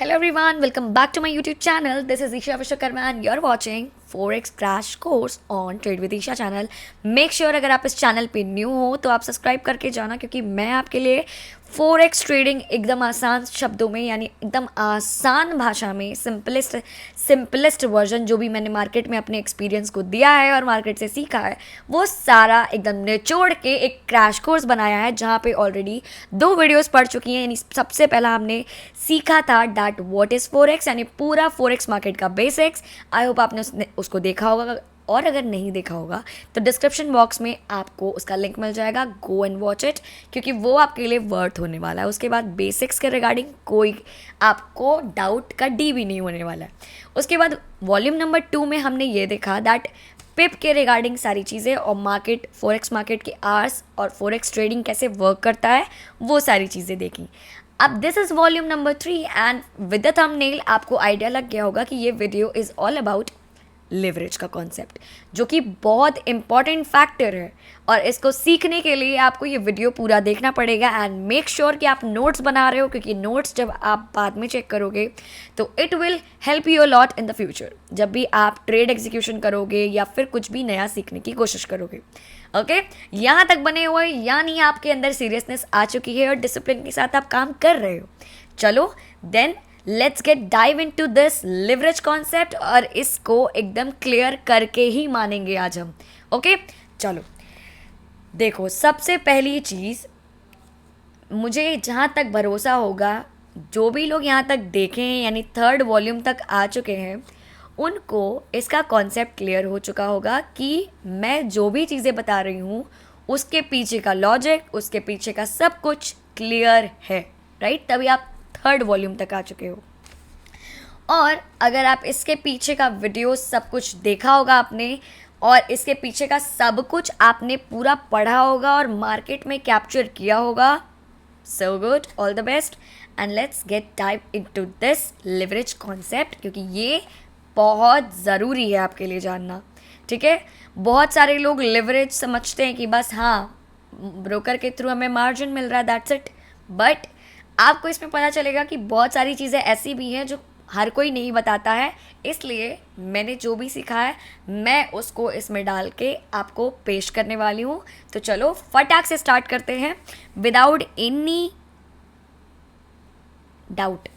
Hello everyone, welcome back to my YouTube channel. This is Isha Vishwakarma and you're watching Forex Crash Course on Trade with Isha channel. Make sure अगर आप इस channel पे new हो तो आप subscribe करके जाना क्योंकि मैं आपके लिए फोरेक्स ट्रेडिंग एकदम आसान शब्दों में यानी एकदम आसान भाषा में सिंपलेस्ट वर्जन जो भी मैंने मार्केट में अपने एक्सपीरियंस को दिया है और मार्केट से सीखा है वो सारा एकदम निचोड़ के एक क्रैश कोर्स बनाया है जहाँ पे ऑलरेडी 2 वीडियोस पढ़ चुकी हैं। यानी सबसे पहला हमने सीखा था डैट व्हाट इज़ फोरेक्स यानी पूरा फोरेक्स मार्केट का बेसिक्स। आई होप आपने उसको देखा होगा और अगर नहीं देखा होगा तो डिस्क्रिप्शन बॉक्स में आपको उसका लिंक मिल जाएगा, गो एंड वॉच इट क्योंकि वो आपके लिए वर्थ होने वाला है। उसके बाद बेसिक्स के रिगार्डिंग कोई आपको डाउट का डी भी नहीं होने वाला है। उसके बाद वॉल्यूम नंबर 2 में हमने ये देखा दैट पिप के रिगार्डिंग सारी चीज़ें और मार्केट फोरेक्स मार्केट के आर्स और फोरेक्स ट्रेडिंग कैसे वर्क करता है वो सारी चीज़ें देखी। अब this is volume number 3 and with the thumbnail आपको आइडिया लग गया होगा कि ये video is all about leverage का कॉन्सेप्ट जो कि बहुत इंपॉर्टेंट फैक्टर है और इसको सीखने के लिए आपको ये वीडियो पूरा देखना पड़ेगा एंड मेक श्योर कि आप नोट्स बना रहे हो क्योंकि नोट्स जब आप बाद में चेक करोगे तो it will help you a lot in the future जब भी आप ट्रेड एग्जीक्यूशन करोगे या फिर कुछ भी नया सीखने की कोशिश करोगे। ओके यहाँ तक बने हुए यानी आपके अंदर सीरियसनेस आ चुकी है और डिसिप्लिन के साथ आप काम कर रहे हो। चलो then let's get dive into this leverage leverage concept और इसको एकदम क्लियर करके ही मानेंगे आज हम। ओके चलो देखो, सबसे पहली चीज़ मुझे जहाँ तक भरोसा होगा जो भी लोग यहाँ तक देखें यानी 3rd वॉल्यूम तक आ चुके हैं उनको इसका कॉन्सेप्ट क्लियर हो चुका होगा कि मैं जो भी चीज़ें बता रही हूँ उसके पीछे का लॉजिक, उसके पीछे का सब कुछ क्लियर है, राइट? तभी आप 3rd वॉल्यूम तक आ चुके हो। और अगर आप इसके पीछे का वीडियो सब कुछ देखा होगा आपने और इसके पीछे का सब कुछ आपने पूरा पढ़ा होगा और मार्केट में कैप्चर किया होगा, so good, all the best and let's get dive into this leverage concept क्योंकि ये बहुत ज़रूरी है आपके लिए जानना। ठीक है, बहुत सारे लोग लिवरेज समझते हैं कि बस हाँ ब्रोकर के थ्रू हमें मार्जिन मिल रहा है, दैट्स इट। बट आपको इसमें पता चलेगा कि बहुत सारी चीज़ें ऐसी भी हैं जो हर कोई नहीं बताता है, इसलिए मैंने जो भी सीखा है मैं उसको इसमें डाल के आपको पेश करने वाली हूँ। तो चलो फटाक से स्टार्ट करते हैं विदाउट एनी डाउट।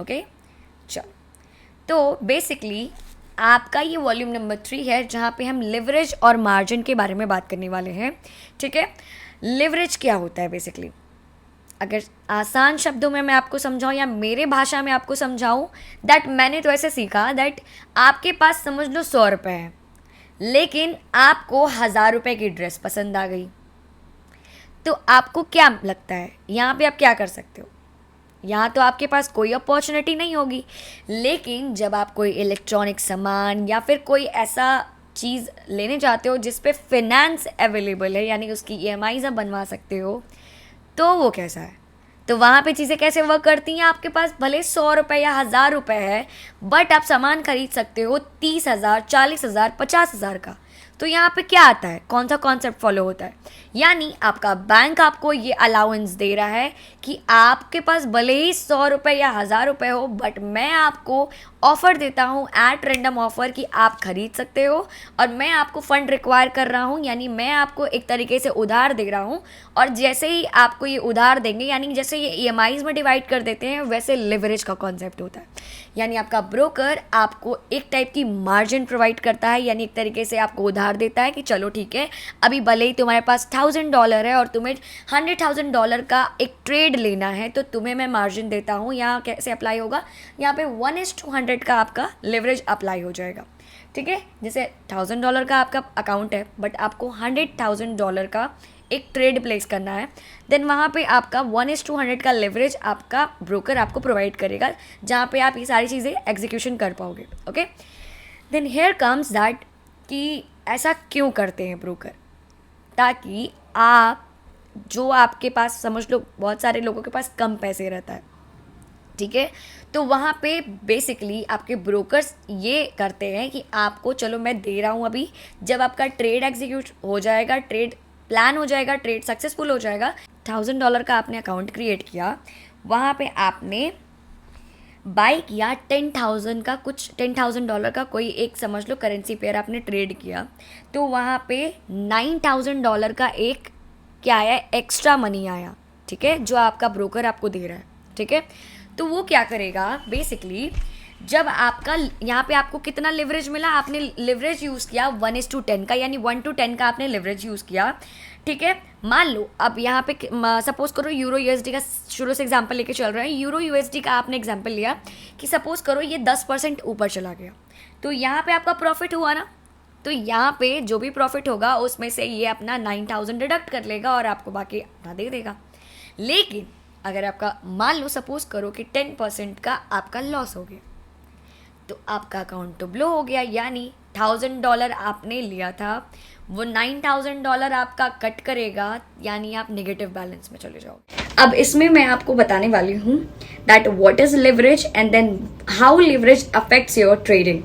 ओके चलो, तो बेसिकली आपका ये वॉल्यूम नंबर 3 है जहाँ पे हम लिवरेज और मार्जिन के बारे में बात करने वाले हैं। ठीक है, लिवरेज क्या होता है बेसिकली, अगर आसान शब्दों में मैं आपको समझाऊँ या मेरे भाषा में आपको समझाऊँ दैट मैंने तो ऐसे सीखा दैट आपके पास समझ लो 100 रुपये हैं लेकिन आपको 1000 रुपये की ड्रेस पसंद आ गई तो आपको क्या लगता है यहाँ पे आप क्या कर सकते हो? यहाँ तो आपके पास कोई अपॉर्चुनिटी नहीं होगी, लेकिन जब आप कोई इलेक्ट्रॉनिक सामान या फिर कोई ऐसा चीज़ लेने जाते हो जिस पे फिनेंस अवेलेबल है यानी उसकी EMIs आप बनवा सकते हो तो वो कैसा है? तो वहाँ पे चीज़ें कैसे वर्क करती हैं? आपके पास भले 100 रुपये या 1000 रुपये है बट आप सामान खरीद सकते हो 30,000, 40,000, 50,000 का। तो यहाँ पे क्या आता है, कौन सा कॉन्सेप्ट फॉलो होता है? यानी आपका बैंक आपको ये अलाउंस दे रहा है कि आपके पास भले ही 100 रुपये या 1000 रुपये हो बट मैं आपको ऑफ़र देता हूँ एट रेंडम ऑफ़र कि आप खरीद सकते हो और मैं आपको फ़ंड रिक्वायर कर रहा हूँ यानी मैं आपको एक तरीके से उधार दे रहा हूँ और जैसे ही आपको ये उधार देंगे यानी जैसे ये EMIs में डिवाइड कर देते हैं वैसे लिवरेज का कॉन्सेप्ट होता है। यानी आपका ब्रोकर आपको एक टाइप की मार्जिन प्रोवाइड करता है यानी एक तरीके से आपको उधार देता है कि चलो ठीक है, अभी भले ही तुम्हारे पास $1000 है और तुम्हें $100,000 का एक ट्रेड लेना है तो तुम्हें मैं मार्जिन देता हूँ। यहाँ कैसे अप्लाई होगा, यहाँ पे 1:100 का आपका लिवरेज अप्लाई हो जाएगा। ठीक है, जैसे $1000 का आपका अकाउंट है बट आपको $100,000 का एक ट्रेड प्लेस करना है देन वहाँ पे आपका 1:100 का लिवरेज आपका ब्रोकर आपको प्रोवाइड करेगा जहाँ पे आप ये सारी चीज़ें एग्जीक्यूशन कर पाओगे। Okay then here comes that कि ऐसा क्यों करते हैं ब्रोकर, ताकि आप जो आपके पास समझ लो बहुत सारे लोगों के पास कम पैसे रहता है, ठीक है, तो वहाँ पे बेसिकली आपके ब्रोकर्स ये करते हैं कि आपको चलो मैं दे रहा हूँ, अभी जब आपका ट्रेड एग्जीक्यूट हो जाएगा, ट्रेड प्लान हो जाएगा, ट्रेड सक्सेसफुल हो जाएगा, $1000 का आपने अकाउंट क्रिएट किया, वहाँ पे आपने बाई किया 10,000 का, कुछ $10,000 का कोई एक समझ लो करेंसी पेयर आपने ट्रेड किया, तो वहाँ पे $9,000 का एक क्या आया, एक्स्ट्रा मनी आया, ठीक है, जो आपका ब्रोकर आपको दे रहा है, ठीक है। तो वो क्या करेगा बेसिकली, जब आपका यहाँ पे आपको कितना लिवरेज मिला, आपने लिवरेज यूज़ किया 1:10 का, यानी 1:10 का आपने लिवरेज यूज़ किया, ठीक है। मान लो अब यहाँ पे सपोज करो यूरो यूएसडी का शुरू से एग्जांपल लेके चल रहे हैं, यूरो यूएसडी का आपने एग्जांपल लिया कि सपोज करो ये 10% ऊपर चला गया, तो यहाँ पे आपका प्रॉफिट हुआ ना, तो यहाँ पे जो भी प्रॉफिट होगा उसमें से ये अपना 9,000 डिडक्ट कर लेगा और आपको बाकी अपना दे देगा। लेकिन अगर आपका मान लो सपोज करो कि 10% का आपका लॉस हो गया, तो आपका अकाउंट तो ब्लो हो गया, यानी $1,000 आपने लिया था, वो $9,000 आपका कट करेगा, यानी आप नेगेटिव बैलेंस में चले जाओगे। अब इसमें मैं आपको बताने वाली हूँ that what is leverage and then how leverage affects your trading,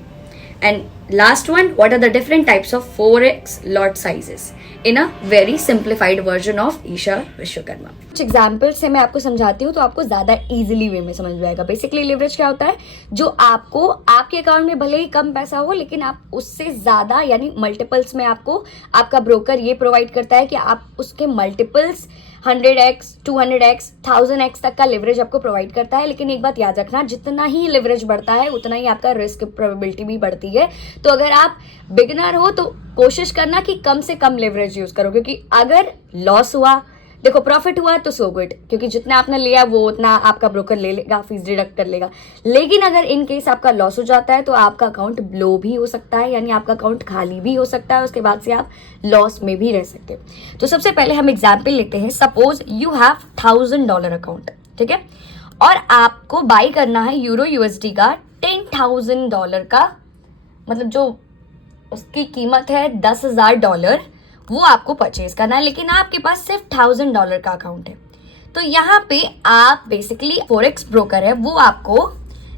and last one, what are the different types of forex lot sizes in a very simplified version of Isha Vishwakarma. कुछ एग्जाम्पल से मैं आपको समझाती हूँ तो आपको ज्यादा इजीली वे में समझ में आएगा। बेसिकली लिवरेज क्या होता है, जो आपको आपके अकाउंट में भले ही कम पैसा हो लेकिन आप उससे ज्यादा यानी मल्टीपल्स में आपको आपका ब्रोकर ये प्रोवाइड करता है कि आप उसके मल्टीपल्स 100x 200x 1000x तक का लिवरेज आपको प्रोवाइड करता है। लेकिन एक बात याद रखना, जितना ही लिवरेज बढ़ता है उतना ही आपका रिस्क प्रोबेबिलिटी भी बढ़ती है। तो अगर आप बिगिनर हो तो कोशिश करना कि कम से कम लिवरेज यूज करो, क्योंकि अगर लॉस हुआ, देखो प्रॉफिट हुआ तो सो गुड, क्योंकि जितना आपने लिया वो उतना आपका ब्रोकर ले लेगा, फीस डिडक्ट कर लेगा। लेकिन अगर इन केस आपका लॉस हो जाता है तो आपका अकाउंट ब्लो भी हो सकता है, यानी आपका अकाउंट खाली भी हो सकता है, उसके बाद से आप लॉस में भी रह सकते हो। तो सबसे पहले हम एग्जाम्पल लेते हैं, सपोज यू हैव $1,000 अकाउंट, ठीक है, और आपको बाई करना है यूरो यूएसडी का $10,000 का, मतलब जो उसकी कीमत है $10,000, वो आपको परचेज करना है, लेकिन आपके पास सिर्फ $1,000 का अकाउंट है। तो यहाँ पे आप बेसिकली फॉरेक्स ब्रोकर है, वो आपको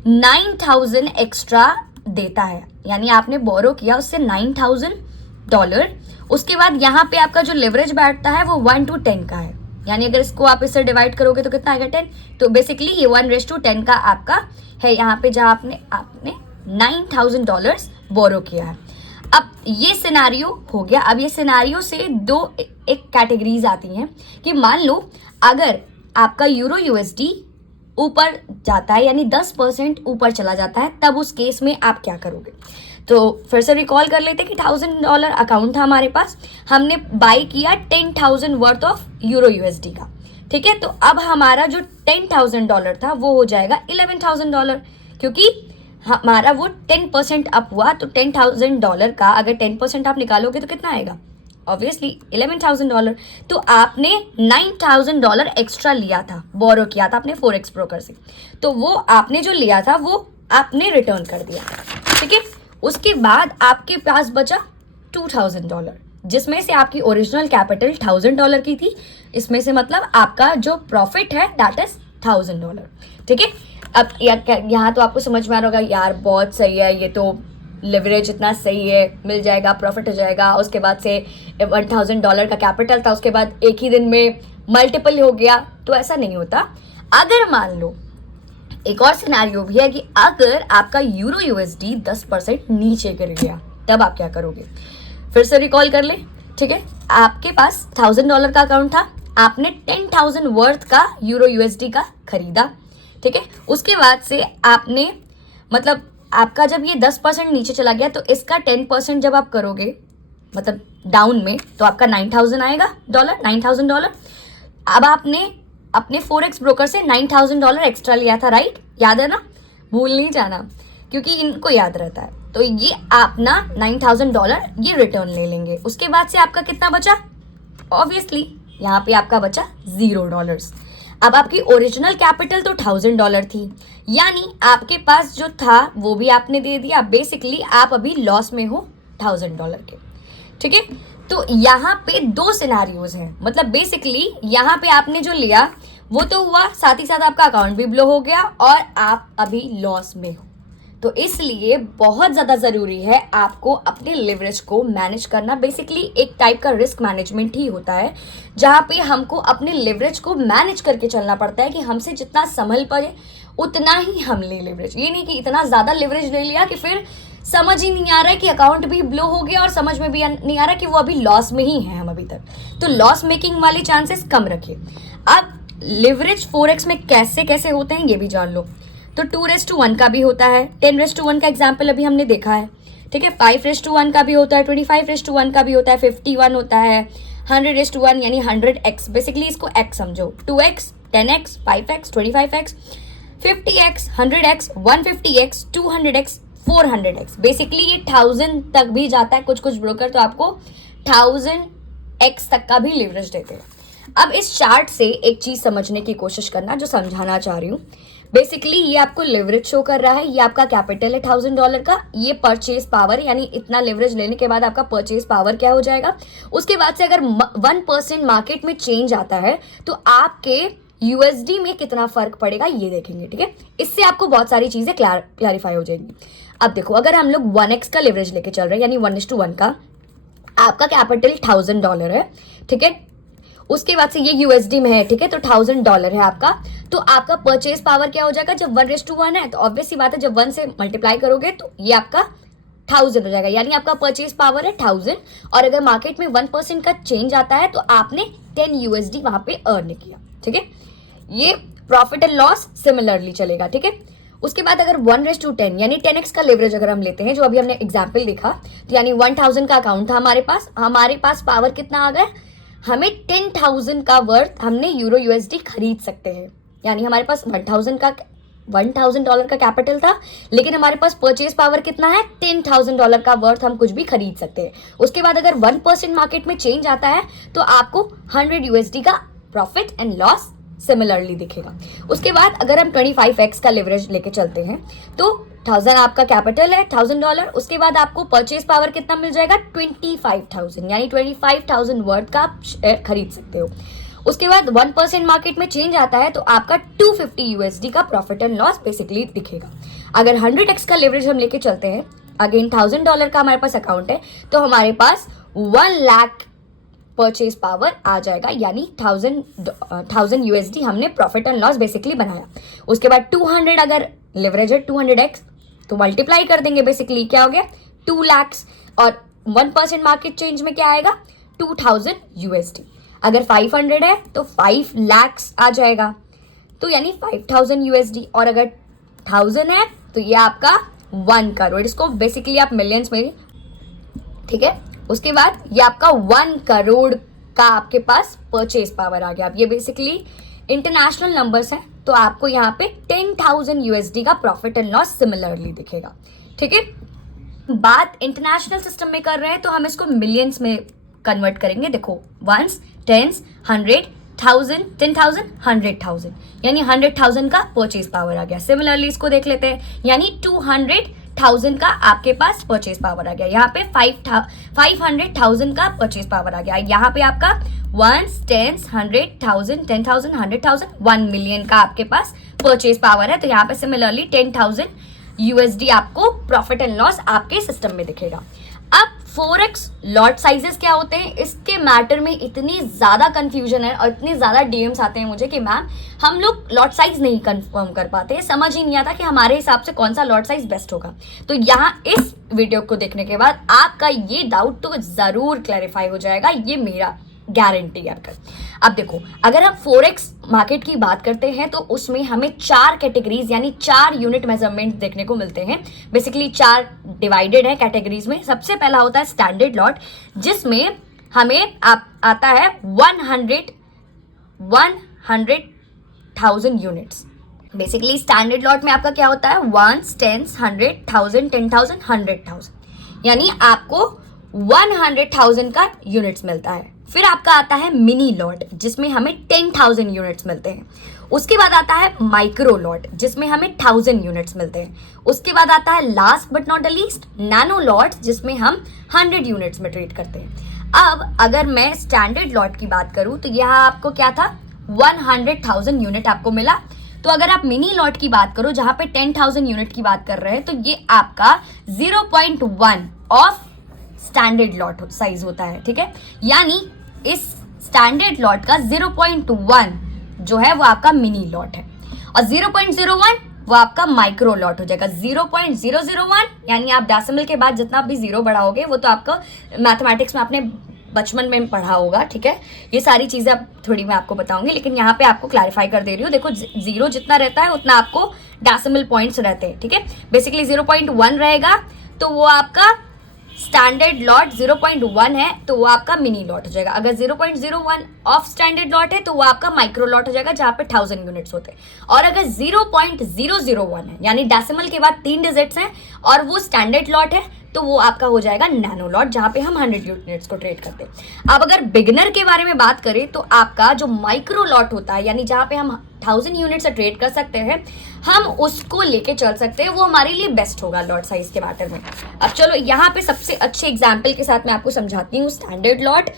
9,000 एक्स्ट्रा देता है, यानी आपने बोरो किया उससे $9,000। उसके बाद यहाँ पे आपका जो लिवरेज बैठता है वो 1:10 का है, यानी अगर इसको आप इससे डिवाइड करोगे तो कितना आएगा 10। तो बेसिकली ये 1:10 का आपका है यहाँ पे, जहाँ आपने $9,000 बोरो किया है। अब ये सिनारियो हो गया। अब ये सिनारियो से दो एक कैटेगरीज आती हैं कि मान लो अगर आपका यूरो यूएसडी ऊपर जाता है, यानी 10% ऊपर चला जाता है, तब उस केस में आप क्या करोगे। तो फिर से रिकॉल कर लेते कि $1,000 अकाउंट था हमारे पास, हमने बाई किया 10,000 वर्थ ऑफ यूरो यूएसडी का, ठीक है। तो अब हमारा जो $10,000 था वो हो जाएगा $11,000, क्योंकि हमारा वो 10% अप हुआ। तो $10,000 का अगर 10% आप निकालोगे तो कितना आएगा, ऑब्वियसली $11,000। तो आपने $9,000 एक्स्ट्रा लिया था, बोरो किया था आपने फॉरेक्स ब्रोकर से, तो वो आपने जो लिया था वो आपने रिटर्न कर दिया, ठीक है। उसके बाद आपके पास बचा $2,000, जिसमें से आपकी ओरिजिनल कैपिटल $1,000 की थी, इसमें से मतलब आपका जो प्रॉफिट है दैट इज $1,000, ठीक है। अब यहाँ तो आपको समझ में आ रहा होगा, यार बहुत सही है, ये तो लिवरेज इतना सही है, मिल जाएगा, प्रॉफिट हो जाएगा। उसके बाद से $1,000 का कैपिटल था, उसके बाद एक ही दिन में मल्टीपल हो गया। तो ऐसा नहीं होता। अगर मान लो एक और सिनेरियो भी है कि अगर आपका यूरो यूएसडी 10% नीचे गिर गया, तब आप क्या करोगे। फिर से रिकॉल कर ले, ठीक है। आपके पास $1,000 का अकाउंट था, आपने 10,000 वर्थ का यूरो यूएसडी का खरीदा, ठीक है। उसके बाद से आपने मतलब आपका जब ये 10% नीचे चला गया तो इसका 10% जब आप करोगे मतलब डाउन में, तो आपका 9,000 आएगा $9,000। अब आपने अपने फॉरेक्स ब्रोकर से $9,000 एक्स्ट्रा लिया था, राइट, याद है ना, भूल नहीं जाना क्योंकि इनको याद रहता है। तो ये अपना $9,000 ये रिटर्न ले लेंगे। उसके बाद से आपका कितना बचा, ऑब्वियसली यहाँ पे आपका बचा $0। अब आपकी ओरिजिनल कैपिटल तो $1,000 थी, यानी आपके पास जो था वो भी आपने दे दिया। बेसिकली आप अभी लॉस में हो $1,000 के, ठीक है। तो यहाँ पे दो सिनेरियोज हैं, मतलब बेसिकली यहाँ पे आपने जो लिया वो तो हुआ, साथ ही साथ आपका अकाउंट भी ब्लो हो गया और आप अभी लॉस में हो। तो इसलिए बहुत ज़्यादा ज़रूरी है आपको अपने लिवरेज को मैनेज करना। बेसिकली एक टाइप का रिस्क मैनेजमेंट ही होता है, जहाँ पे हमको अपने लिवरेज को मैनेज करके चलना पड़ता है कि हमसे जितना संभल पड़े उतना ही हम ले लेवरेज। ये नहीं कि इतना ज़्यादा लेवरेज ले लिया कि फिर समझ ही नहीं आ रहा है कि अकाउंट भी ब्लो हो गया और समझ में भी नहीं आ रहा कि वो अभी लॉस में ही है हम अभी तक। तो लॉस मेकिंग वाले चांसेस कम रखिए। अब लिवरेज 4x में कैसे कैसे होते हैं ये भी जान लो। तो 2:1 का भी होता है, 10:1 का एग्जाम्पल अभी हमने देखा है, ठीक है। 5:1 का भी होता है, 25:1 का भी होता है, 51 होता है, 100:1 यानी 100x। बेसिकली इसको x समझो, 2x, 10x, 5x, 25x, 50x, 100x, 150x, 200x, 400x। Basically ये 1000 तक भी जाता है। कुछ कुछ ब्रोकर तो आपको 1000x तक का भी लिवरेज देते हैं। अब इस चार्ट से एक चीज समझने की कोशिश करना जो समझाना चाह रही हूँ। बेसिकली ये आपको लिवरेज शो कर रहा है, ये आपका कैपिटल है $1000 का, ये परचेज पावर यानी इतना लिवरेज लेने के बाद आपका परचेज पावर क्या हो जाएगा। उसके बाद से अगर 1% मार्केट में चेंज आता है तो आपके यूएसडी में कितना फर्क पड़ेगा ये देखेंगे, ठीक है। इससे आपको बहुत सारी चीजें क्लैरिफाई हो जाएंगी। अब देखो, अगर हम लोग 1x का लिवरेज लेके चल रहे हैं यानी 1:1 का, आपका कैपिटल $1000 है, ठीक है। उसके बाद से ये यूएसडी में है, ठीक है, तो $1000 है आपका। तो आपका परचेज पावर क्या हो जाएगा, जब 1:1 है तो ऑब्वियस सी बात है जब 1 से मल्टीप्लाई करोगे तो ये आपका 1000 हो जाएगा, यानी आपका परचेज पावर है 1000। और अगर मार्केट में 1% का चेंज आता है तो आपने 10 यूएसडी वहां पे अर्न किया, ठीक है। ये प्रॉफिट एंड लॉस सिमिलरली चलेगा, ठीक है। उसके बाद अगर 1:10 यानी 10x का लेवरेज अगर हम लेते हैं, जो अभी हमने एग्जाम्पल देखा, तो यानी 1000 का अकाउंट था हमारे पास पावर कितना आ गया, हमें 10,000 का वर्थ हमने यूरो यूएसडी खरीद सकते हैं। यानी हमारे पास $1000 का कैपिटल था, लेकिन हमारे पास परचेज पावर कितना है, $10,000 का वर्थ हम कुछ भी खरीद सकते हैं। उसके बाद अगर 1% मार्केट में चेंज आता है तो आपको 100 यूएसडी का प्रॉफिट एंड लॉस सिमिलरली दिखेगा। उसके बाद अगर हम 25x का लेवरेज लेके चलते हैं तो 1000 आपका कैपिटल है, $1000। उसके बाद आपको परचेज पावर कितना मिल जाएगा, 25,000, यानी 25,000 वर्थ का आप शेयर खरीद सकते हो। उसके बाद 1% मार्केट में चेंज आता है तो आपका 250 यूएसडी का प्रॉफिट एंड लॉस बेसिकली दिखेगा। अगर 100x का लेवरेज हम लेके चलते हैं, अगेन $1000 का हमारे पास अकाउंट है, तो हमारे पास 1 लाख परचेज पावर आ जाएगा, यानी 1000 यूएसडी हमने प्रॉफिट एंड लॉस बेसिकली बनाया। उसके बाद 200 अगर लेवरेज है 200x तो मल्टीप्लाई कर देंगे, बेसिकली क्या हो गया 2 लाख, और 1% मार्केट चेंज में क्या आएगा 2000 यूएसडी। अगर 500 है तो 5 लाख आ जाएगा, तो यानी 5000 यूएसडी। और अगर 1000 है तो ये आपका 1 करोड़, इसको बेसिकली आप मिलियंस में, ठीक है। उसके बाद ये आपका 1 करोड़ का आपके पास परचेज पावर आ गया। अब ये बेसिकली इंटरनेशनल नंबर्स हैं, तो आपको यहाँ पे 10,000 यूएसडी का प्रॉफिट एंड लॉस सिमिलरली दिखेगा, ठीक है। बात इंटरनेशनल सिस्टम में कर रहे हैं तो हम इसको मिलियंस में कन्वर्ट करेंगे। देखो 1s, 10s, 100, 1000, 10,000, 100,000, यानी 100,000 का परचेज पावर आ गया। सिमिलरली इसको देख लेते हैं, यानी 200,000 का आपके पास परचेज पावर आ गया। यहाँ पे 500,000 का परचेज पावर आ गया। यहाँ पे आपका 1s, 10s, 100,000, 10,000, 100,000, 1 मिलियन का आपके पास परचेज पावर है। तो यहाँ पे सिमिलरली 10,000 यूएसडी आपको प्रॉफिट एंड लॉस आपके सिस्टम में दिखेगा। अब 4x लॉट साइजेस क्या होते हैं, इसके मैटर में इतनी ज़्यादा कंफ्यूजन है और इतने ज़्यादा डीएम्स आते हैं मुझे कि मैम हम लोग लॉट साइज नहीं कंफर्म कर पाते, समझ ही नहीं आता कि हमारे हिसाब से कौन सा लॉट साइज बेस्ट होगा। तो यहाँ इस वीडियो को देखने के बाद आपका ये डाउट तो ज़रूर क्लैरिफाई हो जाएगा, ये मेरा गारंटी है आपका। अब देखो, अगर हम 4x मार्केट की बात करते हैं तो उसमें हमें 4 कैटेगरीज यानी 4 यूनिट मेजरमेंट देखने को मिलते हैं। बेसिकली 4 डिवाइडेड है कैटेगरीज में। सबसे पहला होता है स्टैंडर्ड लॉट, जिसमें हमें आता है 100,000 यूनिट्स। बेसिकली स्टैंडर्ड लॉट में आपका क्या होता है 1s, 10s, 100,000, 10,000, 100,000, यानी आपको 100,000 का यूनिट्स मिलता है। फिर आपका आता है मिनी लॉट, जिसमें हमें 10,000 यूनिट्स मिलते हैं। उसके बाद आता है माइक्रो लॉट, जिसमें हमें 1000 यूनिट्स मिलते हैं। उसके बाद आता है last but not the least nano lot, जिसमें हम 100 यूनिट्स में ट्रेड करते हैं। अब अगर मैं स्टैंडर्ड लॉट की बात करूं तो यहाँ आपको क्या था 100,000 यूनिट आपको मिला। तो अगर आप मिनी लॉट की बात करो जहां पे 10,000 यूनिट की बात कर रहे हैं, तो ये आपका 0.1 ऑफ स्टैंडर्ड लॉट साइज होता है, ठीक है। यानी इस स्टैंडर्ड लॉट का 0.1 जो है वो आपका मिनी लॉट है, और 0.01 वो आपका माइक्रो लॉट हो जाएगा। 0.001 यानी आप डेसिमल के बाद जितना भी जीरो बढ़ाओगे वो तो आपका मैथमेटिक्स में आपने बचपन में पढ़ा होगा, ठीक है। ये सारी चीज़ें अब थोड़ी मैं आपको बताऊंगी, लेकिन यहाँ पे आपको क्लैरिफाई कर दे रही हूँ। देखो जीरो जितना रहता है उतना आपको डेसिमल पॉइंट्स रहते हैं, ठीक है। बेसिकली 0.1 रहेगा तो वो आपका स्टैंडर्ड लॉट 0.1 है तो वो आपका मिनी लॉट हो जाएगा। अगर 0.01 ऑफ स्टैंडर्ड लॉट है तो वो आपका माइक्रो लॉट हो जाएगा जहाँ पे 1000 यूनिट्स होते हैं। और अगर 0.001 है यानी डेसिमल के बाद 3 डिजिट्स हैं और वो स्टैंडर्ड लॉट है तो वो आपका हो जाएगा नैनो लॉट जहाँ पे हम 100 यूनिट्स को ट्रेड करते हैं। अब अगर बिगिनर के बारे में बात करें तो आपका जो माइक्रो लॉट होता है यानी जहाँ पे हम 1000 यूनिट से ट्रेड कर सकते हैं, हम उसको लेके चल सकते हैं, वो हमारे लिए बेस्ट होगा लॉट साइज के मैटर में। अब चलो यहाँ पे सबसे अच्छे एग्जाम्पल के साथ मैं आपको समझाती हूँ standard lot,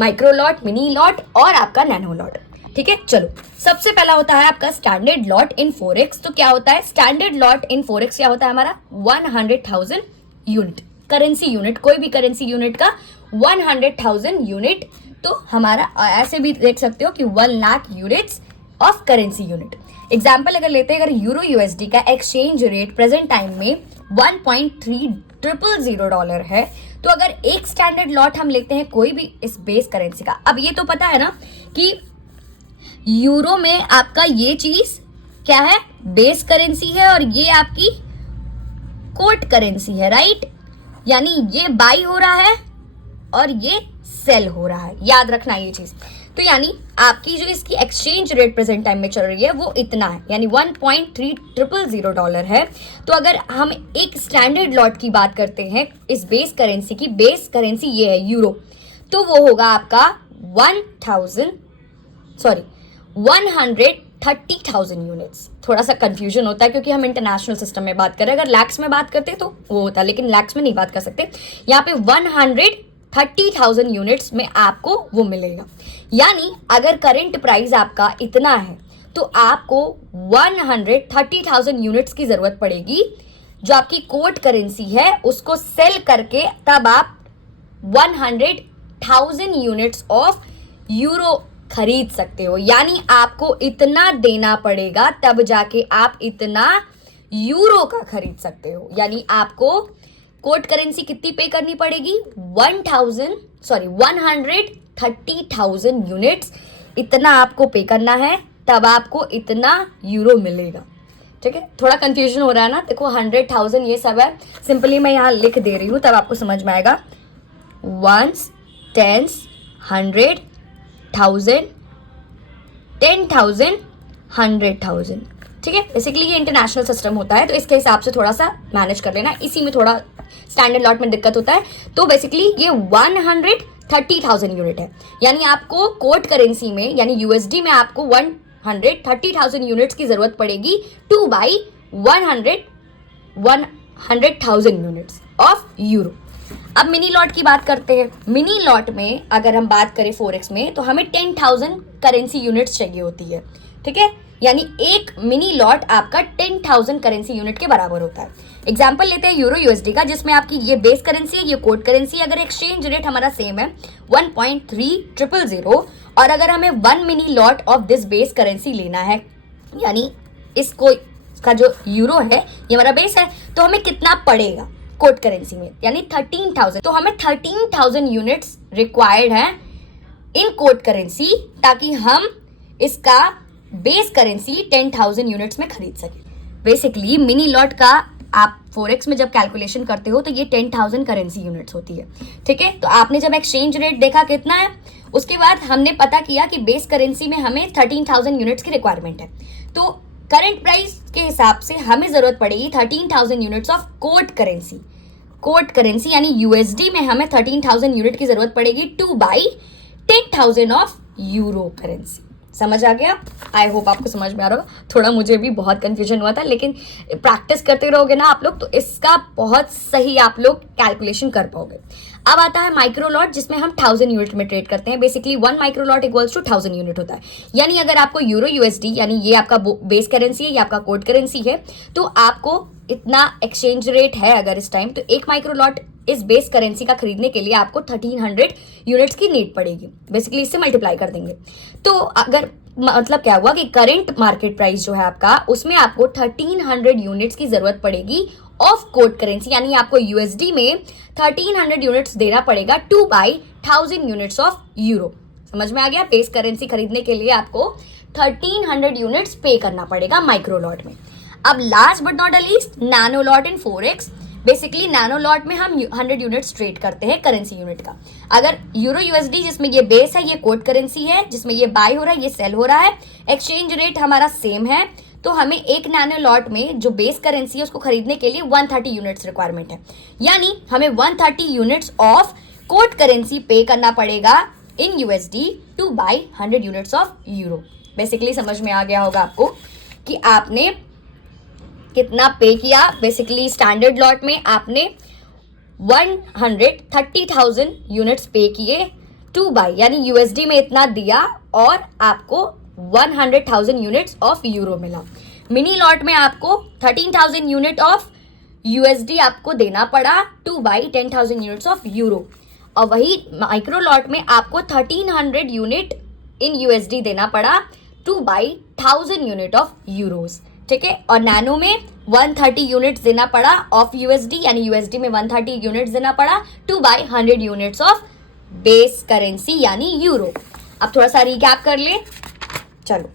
micro lot, mini lot और आपका नैनो लॉट, ठीक है। चलो सबसे पहला होता है आपका स्टैंडर्ड लॉट इन फोरेक्स। तो क्या होता है स्टैंडर्ड लॉट इन फोरेक्स? क्या होता है हमारा 100,000 यूनिट, करेंसी यूनिट, कोई भी करेंसी यूनिट का 100,000 यूनिट। तो हमारा ऐसे भी देख सकते हो कि 1 lakh units of currency unit. Example अगर लेते हैं, अगर यूरो यूएसडी का एक्सचेंज रेट प्रेजेंट टाइम में 1.3000 डॉलर है, तो अगर एक स्टैंडर्ड लॉट हम लेते हैं कोई भी इस बेस करेंसी का, अब ये तो पता है ना कि यूरो में आपका ये चीज क्या है, बेस करेंसी है और ये आपकी कोट करेंसी है, राइट। यानी ये बाई हो रहा है और ये सेल हो रहा है, याद रखना ये चीज। तो यानी आपकी जो इसकी एक्सचेंज रेट प्रेजेंट टाइम में चल रही है वो इतना है, यानी 1.3000 डॉलर है। तो अगर हम एक स्टैंडर्ड लॉट की बात करते हैं इस बेस करेंसी की, बेस करेंसी ये है यूरो, तो वो होगा आपका 130,000 यूनिट्स। थोड़ा सा कंफ्यूजन होता है क्योंकि हम इंटरनेशनल सिस्टम में बात कर रहे हैं, अगर लैक्स में बात करते तो वो होता है, लेकिन लैक्स में नहीं बात कर सकते। यहाँ पे 130,000 यूनिट्स में आपको वो मिलेगा। यानी अगर करंट प्राइस आपका इतना है तो आपको 130,000 यूनिट्स की जरूरत पड़ेगी, जो आपकी कोट करेंसी है उसको सेल करके तब आप 100,000 यूनिट्स ऑफ यूरो खरीद सकते हो। यानी आपको इतना देना पड़ेगा तब जाके आप इतना यूरो का खरीद सकते हो। यानी आपको कोट करेंसी कितनी पे करनी पड़ेगी, 130,000 यूनिट्स, इतना आपको पे करना है तब आपको इतना यूरो मिलेगा, ठीक है। थोड़ा कंफ्यूजन हो रहा है ना, देखो 100,000 ये सब है, सिंपली मैं यहाँ लिख दे रही हूँ तब आपको समझ में आएगा। 1s, 10s, 100,000, 10,000, 100,000, ठीक है। बेसिकली ये इंटरनेशनल सिस्टम होता है तो इसके हिसाब से थोड़ा सा मैनेज कर लेना, इसी में थोड़ा स्टैंडर्ड लॉट में दिक्कत होता है। तो बेसिकली ये 130,000 यूनिट है, यानी आपको कोट करेंसी में यानी यूएसडी में आपको 130,000 यूनिट्स की जरूरत पड़ेगी to by 100,000 units of euro. अब मिनी लॉट की बात करते हैं। मिनी लॉट में अगर हम बात करें फोरेक्स में तो हमें 10,000 करेंसी यूनिट्स चाहिए होती है, ठीक है। यानी एक मिनी लॉट आपका 10,000 करेंसी यूनिट के बराबर होता है। एग्जाम्पल लेते हैं यूरो यूएसडी का, जिसमें आपकी ये बेस करेंसी है, ये कोट करेंसी है। अगर एक्सचेंज रेट हमारा सेम है 1.3000 और अगर हमें 1 mini lot of this base currency लेना है, यानी इसको का जो यूरो है ये हमारा बेस है, तो हमें कितना पड़ेगा कोट करेंसी में, यानी 13,000। तो हमें 13,000 यूनिट्स रिक्वायर्ड है इन कोट करेंसी ताकि हम इसका बेस करेंसी 10,000 यूनिट्स में खरीद सके। बेसिकली मिनी लॉट का आप फोरेक्स में जब कैलकुलेशन करते हो तो ये 10,000 करेंसी यूनिट्स होती है, ठीक है। तो आपने जब एक्सचेंज रेट देखा कितना है, उसके बाद हमने पता किया कि बेस करेंसी में हमें 13,000 यूनिट्स की रिक्वायरमेंट है, तो करंट प्राइस के हिसाब से हमें जरूरत पड़ेगी 13,000 units of quote currency. Quote currency यानी यूएसडी में हमें 13,000 यूनिट की जरूरत पड़ेगी to buy 10,000 of euro currency. समझ आ गया? आई होप आपको समझ में आ रहा होगा। थोड़ा मुझे भी बहुत कंफ्यूजन हुआ था, लेकिन प्रैक्टिस करते रहोगे ना आप लोग तो इसका बहुत सही आप लोग कैलकुलेशन कर पाओगे। अब आता है माइक्रो लॉट, जिसमें हम 1000 यूनिट में ट्रेड करते हैं। Basically 1 micro lot equals to 1000 unit होता है। यानी अगर आपको यूरो यूएसडी यानी ये आपका बेस करेंसी है, ये आपका कोड करेंसी है, तो आपको इतना एक्सचेंज रेट है अगर इस टाइम, तो एक माइक्रो लॉट इस बेस करेंसी का खरीदने के लिए आपको 1300 यूनिट्स की नीड पड़ेगी। बेसिकली इससे मल्टीप्लाई कर देंगे। तो अगर मतलब क्या हुआ कि करंट मार्केट प्राइस जो है आपका, उसमें आपको 1300 यूनिट्स की जरूरत पड़ेगी ऑफ कोट करेंसी, यानी आपको यूएसडी में 1300 यूनिट्स देना पड़ेगा two by 1000 units of euro. समझ में आ गया? बेस करेंसी खरीदने के लिए आपको 1300 यूनिट्स पे करना पड़ेगा माइक्रो लॉट में। अब last but not least, nano lot in forex. Basically nano lot में हम 100 यूनिट्स ट्रेड करते हैं करेंसी यूनिट का। अगर यूरो यूएसडी जिसमें ये बेस है, ये कोट करेंसी है, जिसमें ये बाय हो रहा है, ये सेल हो रहा है, एक्सचेंज रेट हमारा सेम है, तो हमें एक नैनो लॉट में जो बेस करेंसी है उसको खरीदने के लिए 130 यूनिट्स रिक्वायरमेंट है। यानी हमें 130 यूनिट्स ऑफ कोट करेंसी पे करना पड़ेगा in USD to buy 100 units of euro. Basically समझ में आ गया होगा आपको कि आपने कितना पे किया। बेसिकली स्टैंडर्ड लॉट में आपने 130,000 यूनिट्स पे किए टू बाई, यानी यूएसडी में इतना दिया और आपको 100,000 यूनिट्स ऑफ यूरो मिला। मिनी लॉट में आपको 13,000 यूनिट ऑफ यूएसडी आपको देना पड़ा to buy 10,000 units of euro, और वही माइक्रो लॉट में आपको 1300 यूनिट इन यूएसडी देना पड़ा two by 1000 unit of euros. ठीक है, और नैनो में 130 यूनिट्स देना पड़ा ऑफ यूएसडी, यानी यूएसडी में 130 यूनिट्स देना पड़ा two by 100 units of base currency यानी यूरो। अब थोड़ा सा रिकैप कर ले, चलो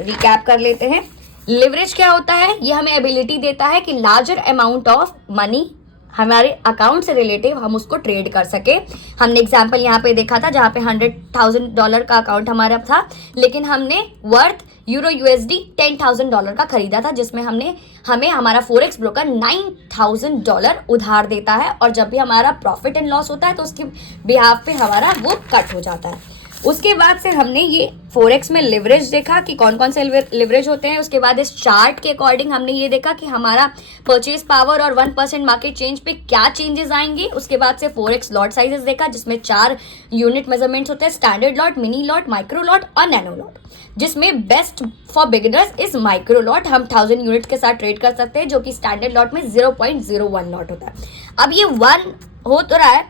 रिकैप कर लेते हैं। लिवरेज क्या होता है? ये हमें एबिलिटी देता है कि लार्जर अमाउंट ऑफ मनी हमारे अकाउंट से रिलेटिव हम उसको ट्रेड कर सके। हमने एग्जांपल यहाँ पे देखा था जहाँ पे $100,000 का अकाउंट हमारा था, लेकिन हमने वर्थ यूरो यूएसडी $10,000 का खरीदा था, जिसमें हमें हमारा फोरेक्स ब्रोकर $9,000 उधार देता है, और जब भी हमारा प्रॉफिट एंड लॉस होता है तो उसके बिहाफ पे हमारा वो कट हो जाता है। उसके बाद से हमने ये फोरेक्स में लिवरेज देखा कि कौन कौन से लिवरेज होते हैं। उसके बाद इस चार्ट के अकॉर्डिंग हमने ये देखा कि हमारा परचेज पावर और 1% मार्केट चेंज पे क्या चेंजेस आएंगे। उसके बाद से फोरेक्स लॉट साइजेस देखा, जिसमें 4 यूनिट मेजरमेंट्स होते हैं, standard lot, mini lot, micro lot और नैनो लॉट, जिसमें best for beginners is micro lot. हम 1000 यूनिट के साथ ट्रेड कर सकते हैं, जो कि स्टैंडर्ड लॉट में 0.01 लॉट होता है। अब ये 1 हो तो रहा है,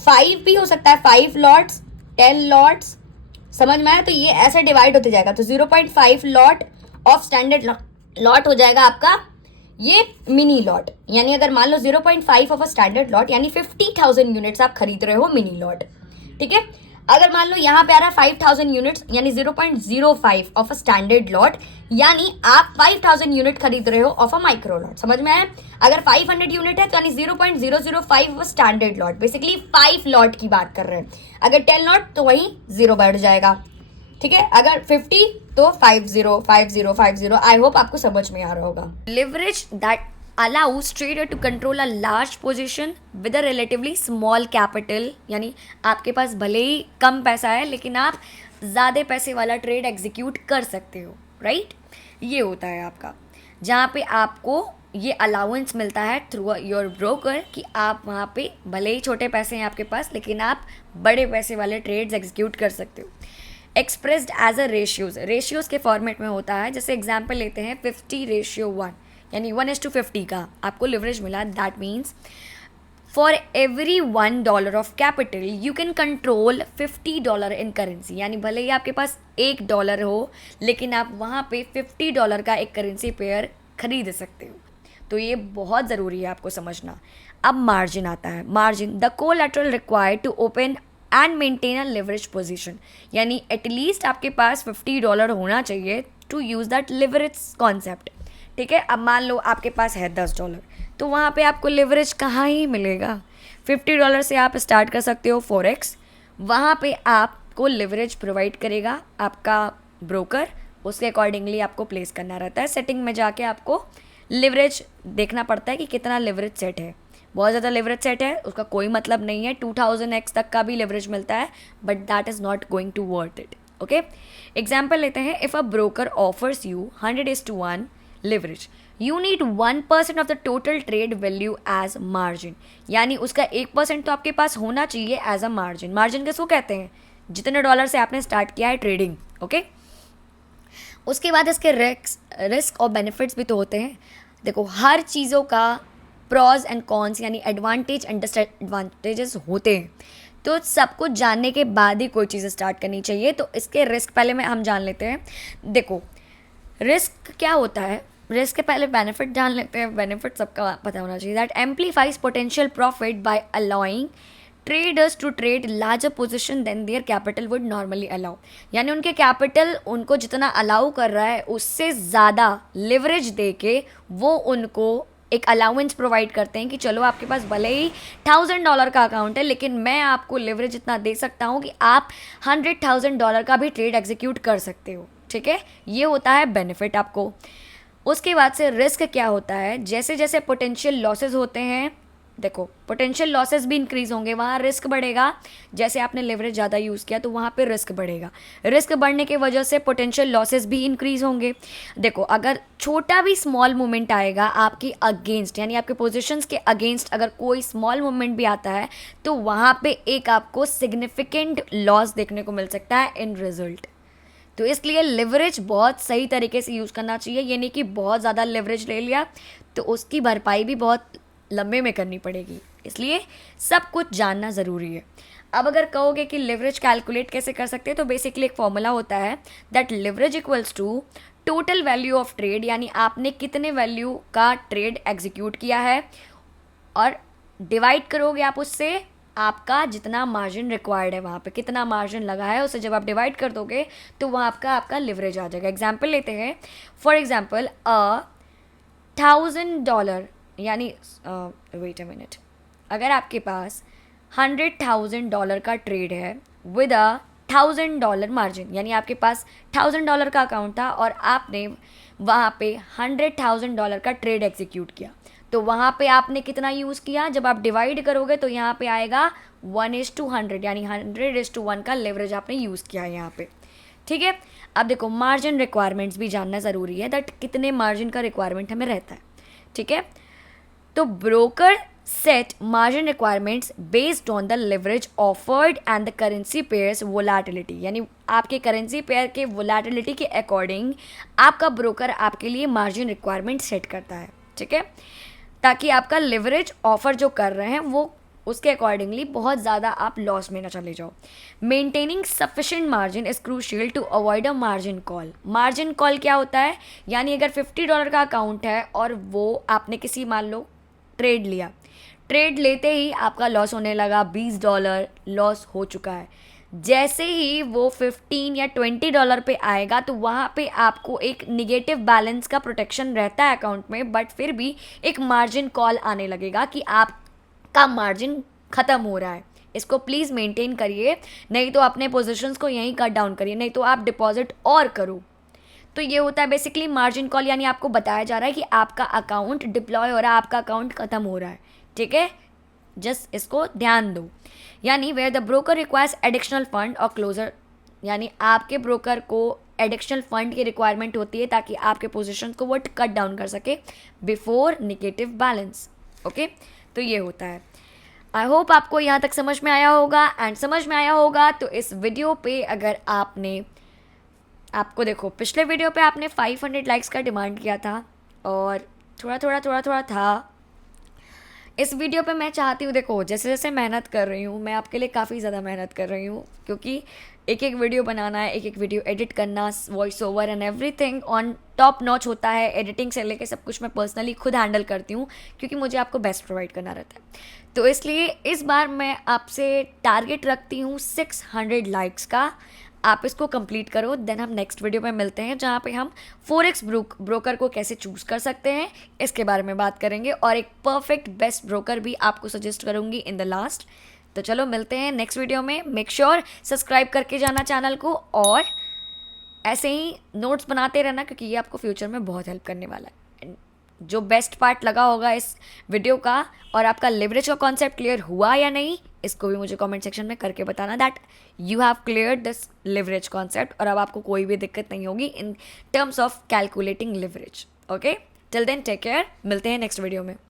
5 भी हो सकता है, 5 लॉट्स, 10 लॉट्स, समझ में आया? तो ये ऐसे डिवाइड होते जाएगा, तो 0.5 लॉट ऑफ स्टैंडर्ड लॉट हो जाएगा आपका ये मिनी लॉट। यानी अगर मान लो 0.5 ऑफ अ स्टैंडर्ड लॉट यानी 50,000 यूनिट्स आप खरीद रहे हो मिनी लॉट। ठीक है, अगर मान लो यहाँ पे आ रहा है 5,000 यूनिट्स यानी 0.05 ऑफ अ स्टैंडर्ड लॉट, यानी आप 5,000 यूनिट खरीद रहे हो ऑफ अ माइक्रो लॉट। समझ में आया? अगर 500 यूनिट है तो यानी 0.005 of standard lot, basically 5 lot की बात कर रहे हैं। अगर 10 लॉट तो वहीं 0 बढ़ जाएगा। ठीक है, अगर 50 तो 50 आई होप आपको समझ में आ रहा होगा। Leverage that allows trader to control a large position with a relatively small capital, यानी आपके पास भले ही कम पैसा है लेकिन आप ज़्यादा पैसे वाला ट्रेड एग्जीक्यूट कर सकते हो, राइट? ये होता है आपका, जहाँ पे आपको ये अलाउंस मिलता है थ्रू योर ब्रोकर कि आप वहाँ पे भले ही छोटे पैसे हैं आपके पास लेकिन आप बड़े पैसे वाले ट्रेड्स एग्जीक्यूट कर सकते हो। एक्सप्रेस्ड एज अ रेशियोज़ के फॉर्मेट में होता है। जैसे एग्जाम्पल लेते हैं 50:1, यानी 1:50 का आपको लिवरेज मिला। That means for every $1 of capital you can control $50 in currency, यानी भले ही आपके पास $1 हो लेकिन आप वहाँ पे $50 का एक करेंसी पेयर खरीद सकते हो। तो ये बहुत ज़रूरी है आपको समझना। अब मार्जिन आता है। Margin the collateral required to open and maintain a leverage position, यानी एटलीस्ट आपके पास $50 होना चाहिए to use that leverage concept. ठीक है, अब मान लो आपके पास है $10, तो वहाँ पे आपको लिवरेज कहाँ ही मिलेगा? $50 से आप स्टार्ट कर सकते हो फॉरेक्स, वहाँ पे आपको लिवरेज प्रोवाइड करेगा आपका ब्रोकर, उसके अकॉर्डिंगली आपको प्लेस करना रहता है। सेटिंग में जाके आपको लिवरेज देखना पड़ता है कि कितना लिवरेज सेट है। बहुत ज़्यादा लिवरेज सेट है उसका कोई मतलब नहीं है, 2000x तक का भी लिवरेज मिलता है, but that is not going to worth it. Okay, example लेते हैं। If a broker offers you 100:1 leverage, you need 1% of the total trade value as margin, यानी उसका 1% तो आपके पास होना चाहिए एज अ मार्जिन। मार्जिन किसको कहते हैं? जितने डॉलर से आपने स्टार्ट किया है ट्रेडिंग। ओके, उसके बाद इसके रिस्क और बेनिफिट्स भी तो होते हैं। देखो, हर चीज़ों का प्रॉज एंड कॉन्स यानी एडवांटेज एंड डिसएडवांटेजेस होते हैं। तो सब कुछ जानने के बाद ही कोई चीज़ स्टार्ट करनी चाहिए। तो इसके रिस्क पहले में हम जान लेते हैं। देखो रिस्क क्या होता है, रिस्क के पहले बेनिफिट जान लेते हैं। बेनिफिट सबका पता होना चाहिए। That amplifies potential profit by allowing traders to trade larger position than their capital would normally allow. यानी उनके कैपिटल उनको जितना अलाउ कर रहा है उससे ज़्यादा लिवरेज दे के वो उनको एक अलाउंस प्रोवाइड करते हैं कि चलो आपके पास भले ही $1000 का अकाउंट है लेकिन मैं आपको लिवरेज इतना दे सकता हूँ कि आप $100,000 का भी ट्रेड एग्जीक्यूट कर सकते हो। ठीक है, ये होता है बेनिफिट आपको। उसके बाद से रिस्क क्या होता है, जैसे जैसे पोटेंशियल लॉसेज होते हैं, देखो पोटेंशियल लॉसेस भी इंक्रीज होंगे, वहाँ रिस्क बढ़ेगा। जैसे आपने लेवरेज ज़्यादा यूज़ किया तो वहाँ पे रिस्क बढ़ेगा। रिस्क बढ़ने की वजह से पोटेंशियल लॉसेस भी इंक्रीज होंगे। देखो अगर छोटा भी स्मॉल मूवमेंट आएगा आपकी अगेंस्ट, यानी आपके पोजीशंस के अगेंस्ट अगर कोई स्मॉल मूवमेंट भी आता है तो वहाँ पे एक आपको सिग्निफिकेंट लॉस देखने को मिल सकता है इन रिजल्ट। तो इसलिए लिवरेज बहुत सही तरीके से यूज़ करना चाहिए। ये नहीं कि बहुत ज़्यादा लिवरेज ले लिया तो उसकी भरपाई भी बहुत लंबे में करनी पड़ेगी। इसलिए सब कुछ जानना ज़रूरी है। अब अगर कहोगे कि लिवरेज कैलकुलेट कैसे कर सकते हैं, तो बेसिकली एक फॉर्मूला होता है that leverage equals to total value of trade, यानी आपने कितने वैल्यू का ट्रेड एग्जीक्यूट किया है और डिवाइड करोगे आप उससे आपका जितना मार्जिन रिक्वायर्ड है, वहाँ पे कितना मार्जिन लगा है उसे जब आप डिवाइड कर दोगे तो वहाँ आपका लिवरेज आ जाएगा। एग्जाम्पल लेते हैं, फॉर एग्जाम्पल $1000 यानी वेट अ मिनट, अगर आपके पास $100,000 का ट्रेड है विद $1000 मार्जिन, यानी आपके पास $1000 का अकाउंट था और आपने वहाँ पे $100,000 का ट्रेड एग्जीक्यूट किया, तो वहाँ पे आपने कितना यूज़ किया, जब आप डिवाइड करोगे तो यहाँ पे आएगा 1:100, यानी 100:1 का लेवरेज आपने यूज़ किया है यहाँ पे। ठीक है, अब देखो मार्जिन रिक्वायरमेंट्स भी जानना ज़रूरी है, दैट कितने मार्जिन का रिक्वायरमेंट हमें रहता है। ठीक है, तो broker set margin requirements based on the leverage offered and the currency pairs volatility, यानी आपके करेंसी पेयर के वोलेटिलिटी के अकॉर्डिंग आपका ब्रोकर आपके लिए मार्जिन रिक्वायरमेंट सेट करता है। ठीक है, ताकि आपका लेवरेज ऑफर जो कर रहे हैं वो उसके अकॉर्डिंगली बहुत ज़्यादा आप लॉस में ना चले जाओ। Maintaining sufficient margin is crucial to avoid a margin call. Margin call क्या होता है, यानी अगर $50 का अकाउंट है और वो आपने किसी मान लो ट्रेड लिया, ट्रेड लेते ही आपका लॉस होने लगा, $20 लॉस हो चुका है। जैसे ही वो $15 या $20 पे आएगा तो वहाँ पे आपको एक निगेटिव बैलेंस का प्रोटेक्शन रहता है अकाउंट में, बट फिर भी एक मार्जिन कॉल आने लगेगा कि आपका मार्जिन ख़त्म हो रहा है। इसको प्लीज़ मेंटेन करिए, नहीं तो अपने पोजीशंस को यहीं कट डाउन करिए, नहीं तो आप डिपॉजिट और करो। तो ये होता है बेसिकली मार्जिन कॉल, यानी आपको बताया जा रहा है कि आपका अकाउंट डिप्लॉय हो रहा है, आपका अकाउंट ख़त्म हो रहा है। ठीक है, जस्ट इसको ध्यान दो। यानी where the broker requires additional fund or closure, यानी आपके ब्रोकर को एडिशनल फंड की रिक्वायरमेंट होती है ताकि आपके पोजीशन को वो कट डाउन कर सके बिफोर निगेटिव बैलेंस। ओके, तो ये होता है। आई होप आपको यहाँ तक समझ में आया होगा, एंड समझ में आया होगा तो इस वीडियो पे अगर आपको देखो पिछले वीडियो पे आपने 500 लाइक्स का डिमांड किया था और थोड़ा था। इस वीडियो पे मैं चाहती हूँ, देखो जैसे जैसे मेहनत कर रही हूँ मैं आपके लिए काफ़ी ज़्यादा मेहनत कर रही हूँ, क्योंकि एक एक वीडियो बनाना है, एक एक वीडियो एडिट करना, voice over and everything on top notch होता है। एडिटिंग से लेके सब कुछ मैं पर्सनली खुद हैंडल करती हूँ क्योंकि मुझे आपको बेस्ट प्रोवाइड करना रहता है। तो इसलिए इस बार मैं आपसे टारगेट रखती हूँ 600 लाइक्स का। आप इसको कंप्लीट करो, देन हम नेक्स्ट वीडियो में मिलते हैं जहाँ पे हम फोरेक्स ब्रोकर को कैसे चूज़ कर सकते हैं इसके बारे में बात करेंगे, और एक परफेक्ट बेस्ट ब्रोकर भी आपको सजेस्ट करूँगी इन द लास्ट। तो चलो मिलते हैं नेक्स्ट वीडियो में। मेक श्योर सब्सक्राइब करके जाना चैनल को, और ऐसे ही नोट्स बनाते रहना क्योंकि ये आपको फ्यूचर में बहुत हेल्प करने वाला है। जो बेस्ट पार्ट लगा होगा इस वीडियो का और आपका लिवरेज का कॉन्सेप्ट क्लियर हुआ या नहीं, इसको भी मुझे कमेंट सेक्शन में करके बताना that you have clear this leverage concept, और अब आपको कोई भी दिक्कत नहीं होगी in terms of calculating leverage. Okay, till then take care, मिलते हैं नेक्स्ट वीडियो में।